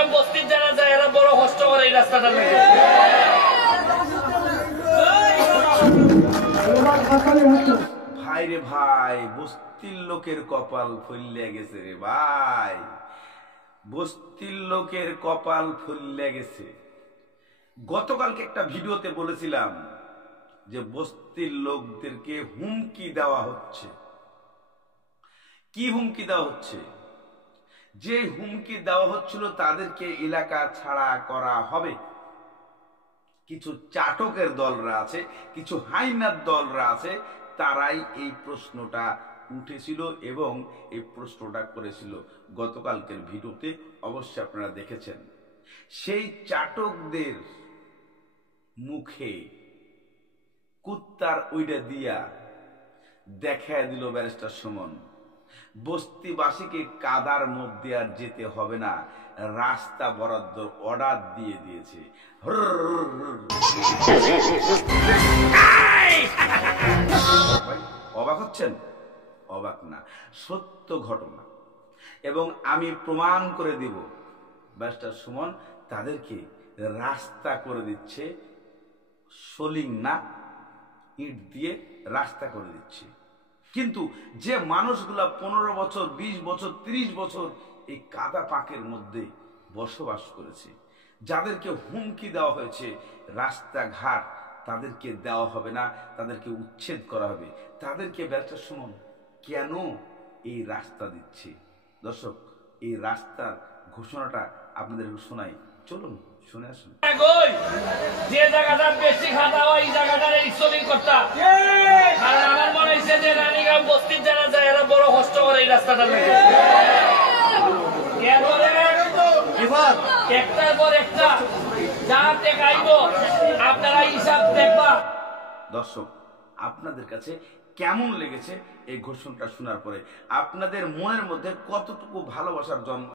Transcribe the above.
রানীগাঁও বস্তির যারা যায় এরা বড় কষ্ট করে এই রাস্তাটা লাগে। ভাই রে ভাই, বস্তির লোকের কপাল ফুললে গেছে রে ভাই, বস্তির লোকের কপাল ফুললে গেছে। গতকালকে একটা ভিডিওতে বলেছিলাম যে বস্তির লোকদেরকে হুমকি দেওয়া হচ্ছে। কি হুমকি দেওয়া হচ্ছে? যে হুমকি দেওয়া হচ্ছিল তাদেরকে এলাকা ছাড়া করা হবে। কিছু চাটকের দলরা আছে, কিছু হাইনার দলরা আছে, তারাই এই প্রশ্নটা উঠেছিল এবং এই প্রশ্নটা করেছিল গতকালকের ভিডিওতে, অবশ্যই আপনারা দেখেছেন। সেই চাটকদের মুখে কুত্তার ওইটা দিয়া দেখায় দিল ব্যারিস্টার সুমন, বস্তিবাসীকে কাদার মধ্যে আর যেতে হবে না, রাস্তা বরাদ্দ অর্ডার দিয়ে দিয়েছে। অবাক হচ্ছেন? অবাক না, সত্য ঘটনা এবং আমি প্রমাণ করে দিব ব্যারিস্টার সুমন তাদেরকে রাস্তা করে দিচ্ছে, সলিং না ইট দিয়ে রাস্তা করে দিচ্ছে। কিন্তু যে মানুষগুলা 15 বছর, 20 বছর, 30 বছর এই কাদা পাকের মধ্যে বসবাস করেছে, যাদেরকে হুমকি দেওয়া হয়েছে রাস্তাঘাট তাদেরকে দেওয়া হবে না, তাদেরকে উচ্ছেদ করা হবে, তাদেরকে ব্যারিস্টার সুমন কেন এই রাস্তা দিচ্ছে? দর্শক, এই রাস্তার ঘোষণাটা আপনাদের শোনাই, চলুন শুনে আসুন। যে জায়গাটা বেশি খাতা হয় এই জায়গাটার এই সলিং করতা, কারণ আমার মনে হয়েছে যে রানীগাঁও বস্তির যারা যায় এরা বড় কষ্ট করে এই রাস্তাটা লাগে। একটার পর একটা যা টেকাইব আপনারা হিসাব দেখবা। দর্শক, আপনাদের কাছে কেমন লেগেছে এই ঘোষণাটা শোনার পরে? আপনাদের মনের মধ্যে কতটুকু ভালোবাসার জন্ম